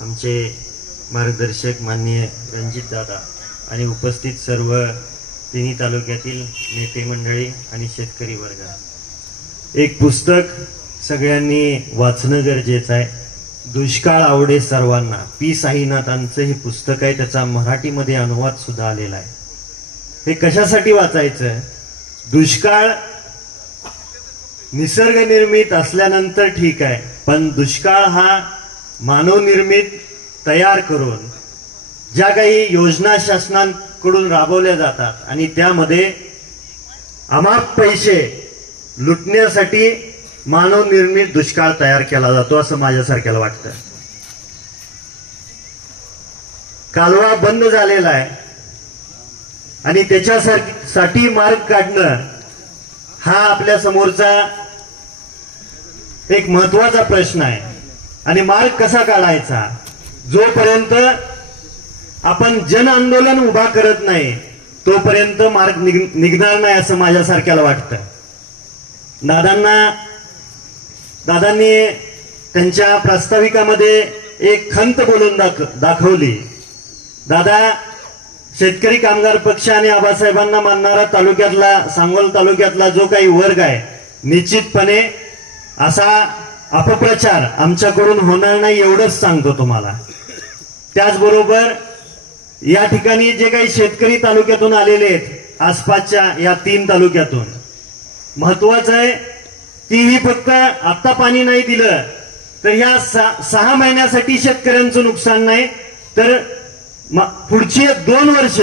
आमचे मार्गदर्शक माननीय रणजित दादा आणि उपस्थित सर्व तिन्ही तालुक्यातील नेते मंडळी आणि शेतकरी वर्ग. एक पुस्तक सगळ्यांनी वाचणं गरजेचं आहे. दुष्काळ आवडे सर्वांना पी साईनाथांचं हे पुस्तक आहे त्याचा मराठीमध्ये अनुवाद सुद्धा आलेला आहे. हे कशासाठी वाचायचं? दुष्काळ निसर्ग निर्मित असल्यानंतर ठीक आहे पण दुष्काळ हा मानवनिर्मित तयार करून ज्या काही योजना शासनाकडून राबवल्या जातात आणि त्यामध्ये अमाप पैसे लुटण्यासाठी मानवनिर्मित दुष्काळ तयार केला जातो असं माझ्यासारख्याला वाटतं. कालवा बंद झालेला आहे. आणि त्याच्यासाठी मार्ग काढणं हा आपल्या समोरचा एक महत्त्वाचा प्रश्न आहे. आणि मार्ग कसा काढायचा? जोपर्यंत आपण जन आंदोलन उभा करत नाही तोपर्यंत मार्ग निघ- निघणार नाही असं माझ्यासारख्याला वाटतं. दादांना दादांनी त्यांच्या प्रास्ताविकामध्ये एक खंत बोलून दाख दाखवली. दादा शेतकरी कामगार पक्ष आणि आबासाहेबांना मानणारा तालुक्यातला सांगोल तालुक्यातला जो काही वर्ग आहे निश्चितपणे असा अपप्रचार आमच्याकडून होणार नाही एवढंच सांगतो तुम्हाला. त्याचबरोबर या ठिकाणी जे काही शेतकरी तालुक्यातून आलेले आहेत आसपासच्या या तीन तालुक्यातून महत्वाचं आहे की ही फक्त आता पाणी नाही दिलं तर या सा- सहा महिन्यासाठी शेतकऱ्यांचं नुकसान नाही तर पुढची दोन वर्ष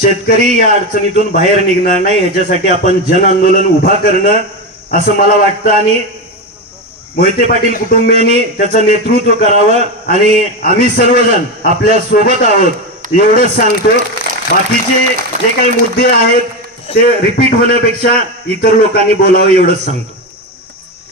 शेतकरी या अडचणीतून बाहेर निघणार नाही ह्याच्यासाठी आपण जन आंदोलन उभा करणं असं मला वाटतं आणि मोहिते पाटील कुटुंबियांनी त्याचं नेतृत्व करावं आणि आम्ही सर्वजण आपल्यासोबत आहोत. एवढंच सांगतो. बाकीचे जे काही मुद्दे आहेत ते रिपीट होण्यापेक्षा इतर लोकांनी बोलावं एवढंच सांगतो.